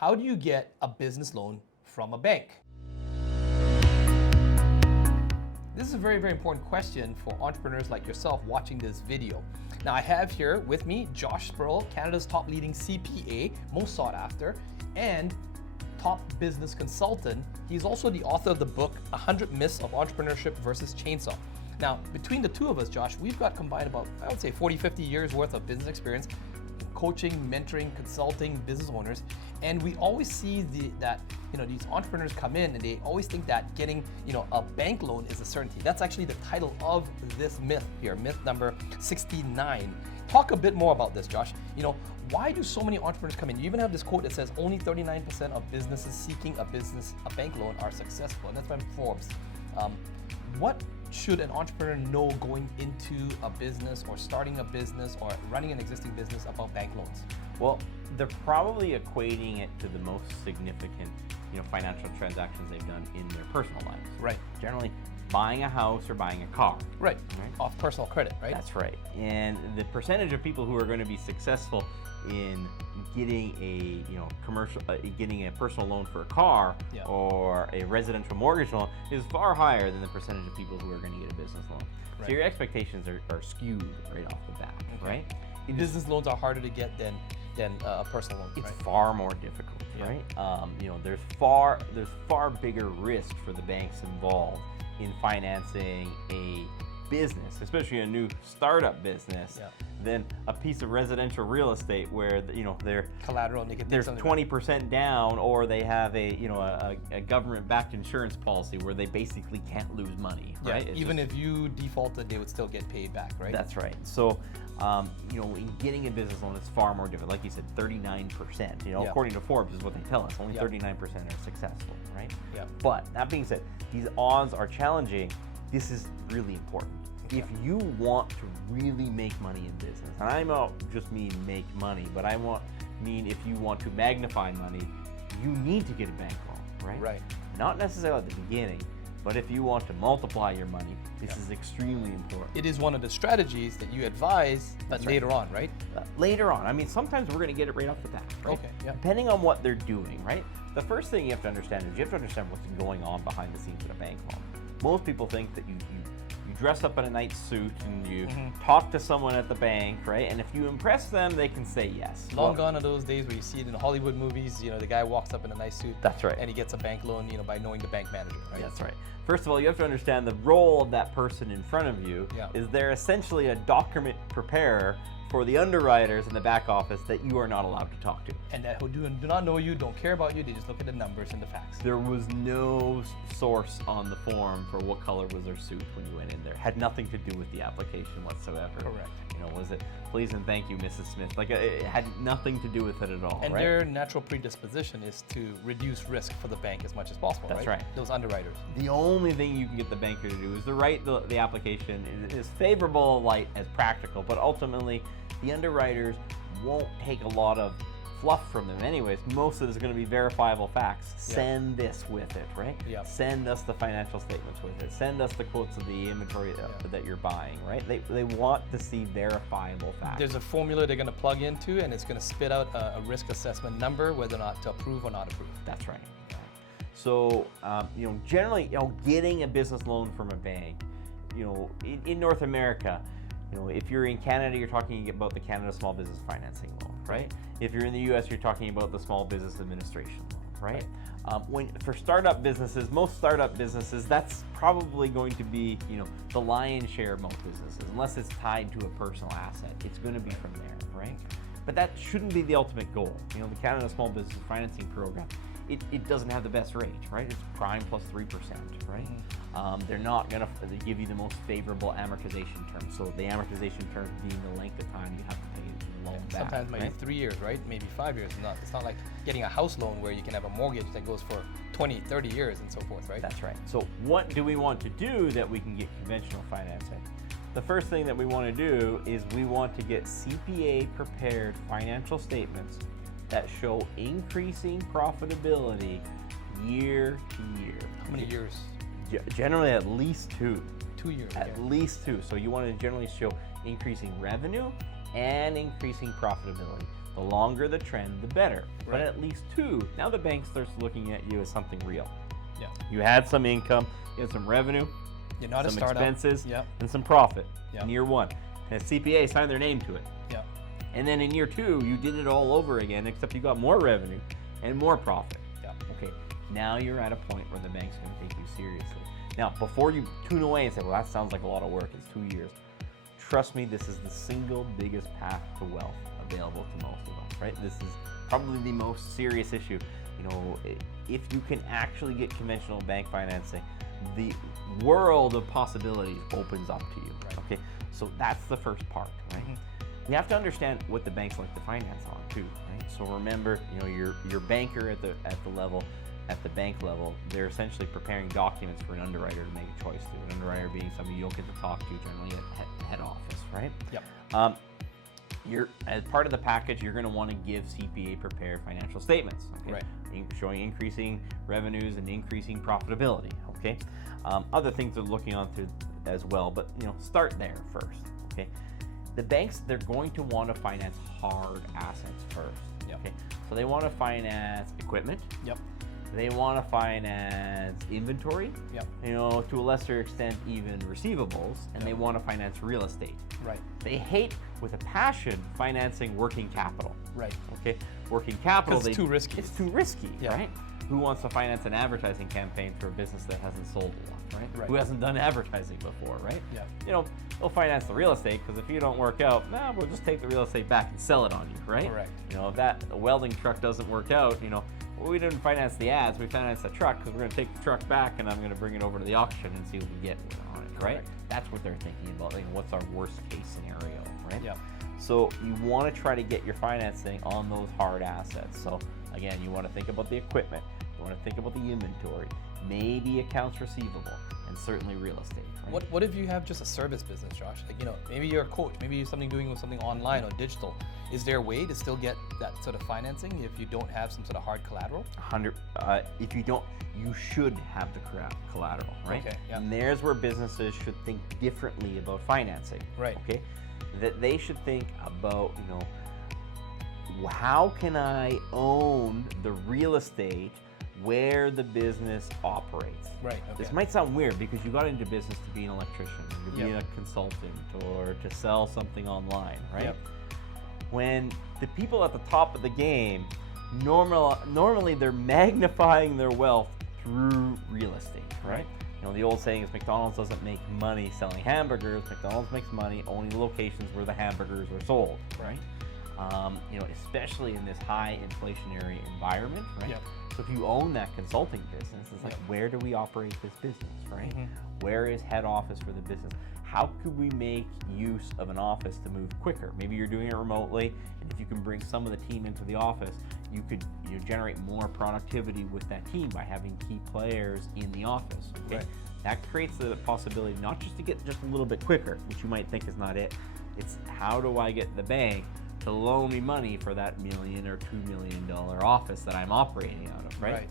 How do you get a business loan from a bank? This is a very, very important question for entrepreneurs like yourself watching this video. Now, I have here with me Josh Spurrell, Canada's top leading CPA, most sought after, and top business consultant. He's also the author of the book, 100 Myths of Entrepreneurship versus Chainsaw. Now, between the two of us, Josh, we've got combined about, I would say, 40, 50 years worth of business experience, coaching, mentoring, consulting business owners. And we always see that these entrepreneurs come in and they always think that getting a bank loan is a certainty. That's actually the title of this myth here, myth number 69. Talk a bit more about this, Josh. Why do so many entrepreneurs come in? You even have this quote that says only 39% of businesses seeking a bank loan are successful, and that's from Forbes. What should an entrepreneur know going into a business or starting a business or running an existing business about bank loans? Well, they're probably equating it to the most significant, financial transactions they've done in their personal lives. Right. Generally, buying a house or buying a car. Right. Off personal credit, right? That's right. And the percentage of people who are going to be successful in getting getting a personal loan for a car or a residential mortgage loan is far higher than the percentage of people who are going to get a business loan. Right. So your expectations are skewed right off the bat, right? Business loans are harder to get than a personal loan. It's far more difficult, right? There's far bigger risk for the banks involved in financing a business, especially a new startup business, than a piece of residential real estate where they're collateral and they can there's 20% down, or they have a government-backed insurance policy where they basically can't lose money, right? Even if you defaulted, they would still get paid back, right? That's right. So in getting a business loan, it's far more difficult. Like you said, 39%. According to Forbes, is what they tell us. Only 39% are successful, right? Yeah. But that being said, these odds are challenging. This is really important. If you want to really make money in business, and I don't just mean make money, but mean if you want to magnify money, you need to get a bank loan, right? Right. Not necessarily at the beginning, but if you want to multiply your money, this is extremely important. It is one of the strategies that you advise, but later on, right? Later on. I mean, sometimes we're going to get it right off the bat, right? Okay, yeah. Depending on what they're doing, right? The first thing you have to understand is you have to understand what's going on behind the scenes in a bank loan. Most people think that you dress up in a nice suit and you talk to someone at the bank, right? And if you impress them, they can say yes. Long gone are those days where you see it in Hollywood movies, the guy walks up in a nice suit. That's right. And he gets a bank loan, by knowing the bank manager, right? That's right. First of all, you have to understand the role of that person in front of you is they're essentially a document preparer for the underwriters in the back office that you are not allowed to talk to. And that who do not know you, don't care about you, they just look at the numbers and the facts. There was no source on the form for what color was their suit when you went in there. Had nothing to do with the application whatsoever. Correct. Was it please and thank you, Mrs. Smith? Like it had nothing to do with it at all. And their natural predisposition is to reduce risk for the bank as much as possible. That's right. Those underwriters. The only thing you can get the banker to do is to write the application in as favorable a light as practical, but ultimately the underwriters won't take a lot of fluff from them anyways. Most of it is going to be verifiable facts. Send this with it, right? Send us the financial statements with it. Send us the quotes of the inventory that you're buying, right? They want to see verifiable facts. There's a formula they're going to plug into, and it's going to spit out a risk assessment number, whether or not to approve or not approve. That's right. So, generally, getting a business loan from a bank, in North America, if you're in Canada, you're talking about the Canada Small Business Financing Loan, right? If you're in the US, you're talking about the Small Business Administration Loan, right? For startup businesses, most startup businesses, that's probably going to be, the lion's share of most businesses, unless it's tied to a personal asset. It's going to be from there, right? But that shouldn't be the ultimate goal. The Canada Small Business Financing Program, it doesn't have the best rate, right? It's prime plus 3%, right? They're not going to give you the most favorable amortization terms. So the amortization terms being the length of time you have to pay the loan back. Sometimes maybe 3 years, right? Maybe 5 years. It's not like getting a house loan where you can have a mortgage that goes for 20, 30 years and so forth, right? That's right. So what do we want to do that we can get conventional financing? The first thing that we want to do is we want to get CPA prepared financial statements that show increasing profitability year to year. How many years? Generally at least 2. 2 years. At least 2. So you want to generally show increasing revenue and increasing profitability. The longer the trend, the better. But Right. at least 2, now the bank starts looking at you as something real. Yeah. You had some income, you had some revenue, You're not a some startup. expenses, Yeah. and some profit Yeah. in year 1. And a CPA signed their name to it. Yeah. And then in year 2, you did it all over again, except you got more revenue and more profit. Yeah. Okay, now you're at a point where the bank's going to take you seriously. Now, before you tune away and say, well, that sounds like a lot of work, it's 2 years. Trust me, this is the single biggest path to wealth available to most of us, right? This is probably the most serious issue. You know, if you can actually get conventional bank financing, the world of possibilities opens up to you, Right. okay? So that's the first part, right? You have to understand what the banks like to finance on too, right? So remember, you know, your banker at the bank level, they're essentially preparing documents for an underwriter to make a choice to. An underwriter being somebody you don't get to talk to generally at head office, right? Yep. As part of the package, you're going to want to give CPA prepared financial statements, okay? Right. Showing increasing revenues and increasing profitability, okay? Other things they're looking onto as well, but you know, start there first, okay? The banks, they're going to want to finance hard assets first, Yep. okay? So they want to finance equipment. Yep. They want to finance inventory, Yep. you know, to a lesser extent even receivables, and they Yep. want to finance real estate. Right. They hate with a passion financing working capital. Right. Okay, working capital. 'Cause it's too risky. It's too risky, Yeah. right? Who wants to finance an advertising campaign for a business that hasn't sold a lot, right? Right. Who hasn't done advertising before, right? Yeah. You know, they'll finance the real estate because if you don't work out, nah, we'll just take the real estate back and sell it on you, right? Correct. You know, if that welding truck doesn't work out, you know, well, we didn't finance the ads, we financed the truck because we're going to take the truck back and I'm going to bring it over to the auction and see what we get on it, right? Correct. That's what they're thinking about. Like, what's our worst case scenario, right? Yeah. So you want to try to get your financing on those hard assets. So again, you want to think about the equipment, you want to think about the inventory, maybe accounts receivable, and certainly real estate. Right? What if you have just a service business, Josh? Like, you know, maybe you're a coach, maybe you're doing something online or digital. Is there a way to still get that sort of financing if you don't have some sort of hard collateral? If you don't, you should have the collateral, right? Okay, yeah. And there's where businesses should think differently about financing. Right. Okay. That they should think about, you know, how can I own the real estate where the business operates? Right. Okay. This might sound weird because you got into business to be an electrician, or to be Yep. a consultant, or to sell something online, right? Yep. When the people at the top of the game, normally they're magnifying their wealth through real estate, right? You know, the old saying is McDonald's doesn't make money selling hamburgers. McDonald's makes money owning locations where the hamburgers are sold, right? You know, especially in this high inflationary environment, right? Yep. So if you own that consulting business, it's like, Yep. where do we operate this business, right? Mhm. Where is head office for the business? How could we make use of an office to move quicker? Maybe you're doing it remotely, and if you can bring some of the team into the office, you could generate more productivity with that team by having key players in the office. Okay? Right. That creates the possibility not just to get just a little bit quicker, which you might think is not it. It's how do I get the bank to loan me money for that $1 million or $2 million office that I'm operating out of, right? Right.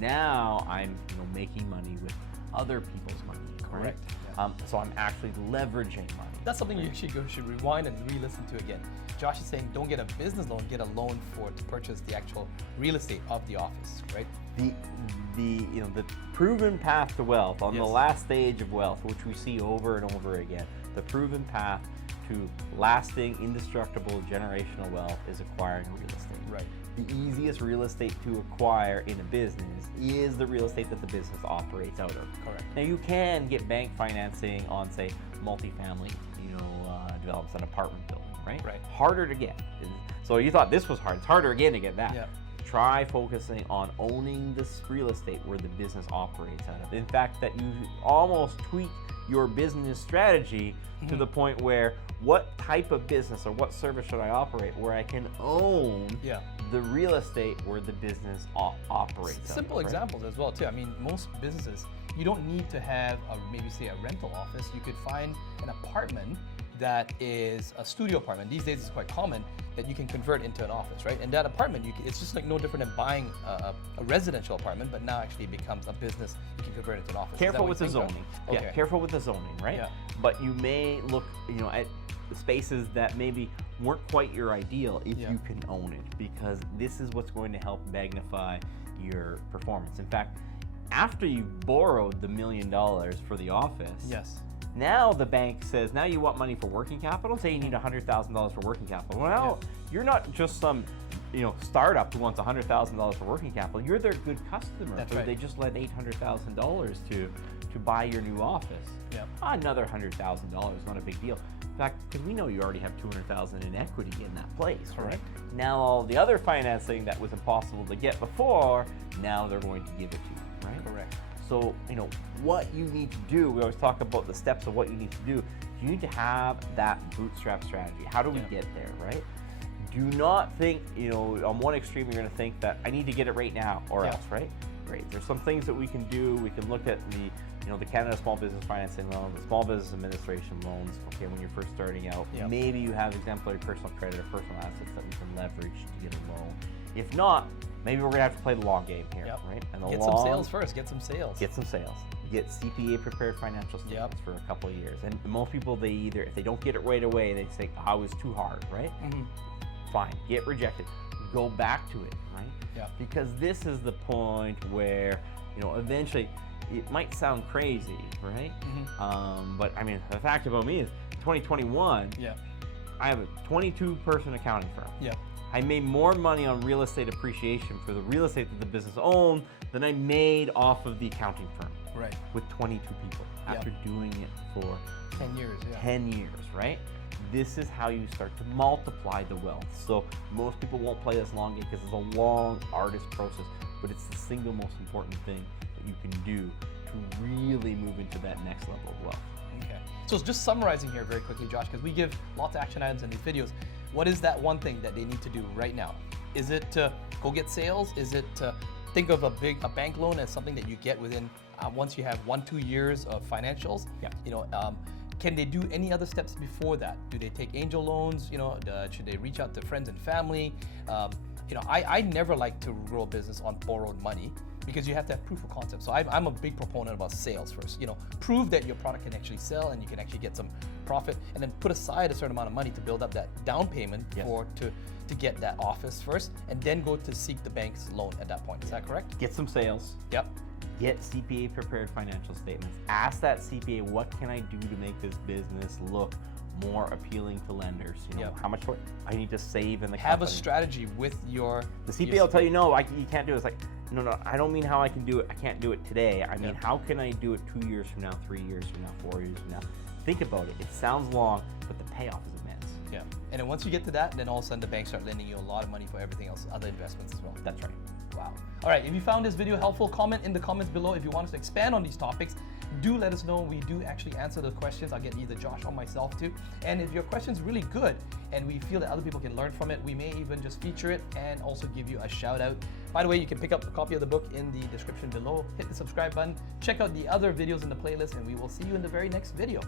Now I'm making money with other people's money, Correct. right? So I'm actually leveraging money. That's something you actually should rewind and re-listen to again. Josh is saying don't get a business loan, get a loan to purchase the actual real estate of the office, right? The proven path to wealth on the Yes. last stage of wealth, which we see over and over again, the proven path to lasting, indestructible, generational wealth is acquiring real estate. Right. The easiest real estate to acquire in a business is the real estate that the business operates out of. Correct. Now you can get bank financing on, say, multifamily, develops an apartment building, right? Right. Harder to get. So you thought this was hard. It's harder again to get that. Yeah. Try focusing on owning this real estate where the business operates out of. In fact, that you almost tweak your business strategy to the point where what type of business or what service should I operate where I can own Yeah. the real estate where the business operates. out Simple of, right? examples as well too. I mean, most businesses, you don't need to have maybe say a rental office. You could find an apartment that is a studio apartment. These days it's quite common that you can convert into an office, right? And that apartment, it's just like no different than buying a residential apartment, but now actually it becomes a business. You can convert it into an office. Is that Careful what with you the think of? zoning. Okay. Yeah, careful with the zoning, right? Yeah. But you may look, at spaces that maybe weren't quite your ideal if Yeah. you can own it, because this is what's going to help magnify your performance. In fact, after you borrowed the $1 million for the office, Yes. now the bank says, now you want money for working capital? Say you need $100,000 for working capital. Well, now you're not just some startup who wants $100,000 for working capital. You're their good customer. That's so right. They just lent $800,000 to buy your new office. Yep. Another $100,000 is not a big deal. In fact, because we know you already have $200,000 in equity in that place, right? Correct. Now all the other financing that was impossible to get before, now they're going to give it to you, right? Correct. So, what you need to do, we always talk about the steps of what you need to do. You need to have that bootstrap strategy. How do we get there, right? Do not think, on one extreme, you're going to think that I need to get it right now or else, right? Great. There's some things that we can do. We can look at the Canada Small Business Financing Loan, the Small Business Administration loans, okay, when you're first starting out. Yep. Maybe you have exemplary personal credit or personal assets that we can leverage to get a loan. If not, maybe we're going to have to play the long game here, right? And Get some sales first. Get some sales. Get some sales. Get CPA prepared financial statements for a couple of years. And most people, if they don't get it right away, they say, oh, it was too hard, right? Mm-hmm. Fine, get rejected. Go back to it, right? Yeah. Because this is the point where, eventually, it might sound crazy, right? Mm-hmm. But I mean, the fact about me is 2021, I have a 22-person accounting firm. Yeah. I made more money on real estate appreciation for the real estate that the business owned than I made off of the accounting firm. Right. With 22 people after doing it for 10 years. Yeah. 10 years, right? This is how you start to multiply the wealth. So most people won't play this long game because it's a long, arduous process, but it's the single most important thing that you can do to really move into that next level of wealth. Okay. So just summarizing here very quickly, Josh, because we give lots of action items in these videos. What is that one thing that they need to do right now? Is it to go get sales? Is it to think of a bank loan as something that you get within once you have 1-2 years of financials? Yeah. Can they do any other steps before that? Do they take angel loans? Should they reach out to friends and family? I never like to grow a business on borrowed money because you have to have proof of concept. So I'm a big proponent about sales first. Prove that your product can actually sell and you can actually get some profit, and then put aside a certain amount of money to build up that down payment to get that office first, and then go to seek the bank's loan at that point. Is that correct? Get some sales. Yep. Get CPA prepared financial statements. Ask that CPA, what can I do to make this business look more appealing to lenders? How much I need to save in the Have company. a strategy with your... The CPA will tell you, no, you can't do it. It's like, no, I don't mean how I can do it. I can't do it today. I mean, how can I do it 2 years from now, 3 years from now, 4 years from now? Think about it. It sounds long, but the payoff is immense. Yeah. And then once you get to that, then all of a sudden the banks start lending you a lot of money for everything else, other investments as well. That's right. Wow. All right, if you found this video helpful, comment in the comments below. If you want us to expand on these topics, do let us know. We do actually answer the questions. I'll get either Josh or myself too. And if your question's really good and we feel that other people can learn from it, we may even just feature it and also give you a shout out. By the way, you can pick up a copy of the book in the description below. Hit the subscribe button. Check out the other videos in the playlist, and we will see you in the very next video.